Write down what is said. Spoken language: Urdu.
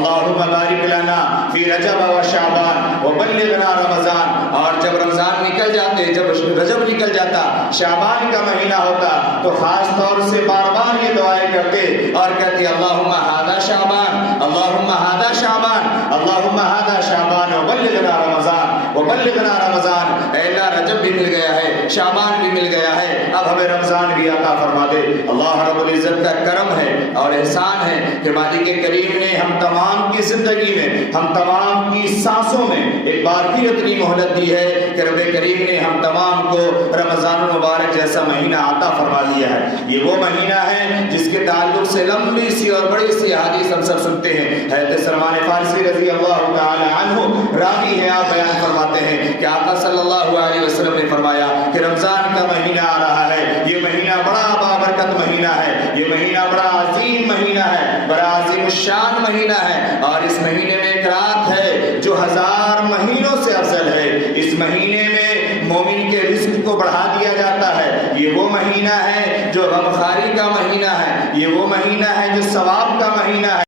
اللہم بارک لنا فی رجب و شعبان وبلغنا رمضان۔ اور جب رمضان نکل جاتے، جب رجب نکل جاتا، شعبان کا مہینہ ہوتا، تو خاص طور سے بار بار یہ دعائیں کرتے اور کہتے اللہم ھذا شعبان، اللہم ھذا شعبان، اللہم ھذا شعبان وبلغنا رمضان، وبلغنا رمضان۔ اے اللہ رجب بھی مل گیا ہے، شعبان بھی مل گیا ہے، اب ہمیں رمضان بھی عطا فرما دے۔ اللہ رب العزت کا کرم ہے اور احسان ہے کہ مالک کریم نے ہم تمام کی زندگی میں، ہم تمام کی سانسوں میں ایک بار پھر اتنی مہلت دی ہے کہ رب کریم نے ہم تمام کو رمضان المبارک جیسا مہینہ عطا فرما دیا ہے۔ یہ وہ مہینہ ہے جس کے تعلق سے لمبی سی اور بڑی سی حدیث ہم سب سنتے ہیں۔ حضرت سلمان فارسی رضی اللہ تعالی عنہ راوی ہے، آپ بیان فرماتے ہیں کہ آقا صلی اللہ علیہ وسلم نے فرمایا کہ رمضان کا مہینہ آ رہا ہے، یہ مہینہ بڑا بابرکت مہینہ ہے، یہ مہینہ بڑا عظیم مہینہ ہے، بڑا عظیم الشان مہینہ ہے، اور اس مہینے میں ایک رات ہے جو 1000 مہینوں سے افضل ہے۔ اس مہینے میں مومن کے رزق کو بڑھا دیا جاتا ہے۔ یہ وہ مہینہ ہے جو غمخواری کا مہینہ ہے، یہ وہ مہینہ ہے جو ثواب کا مہینہ ہے۔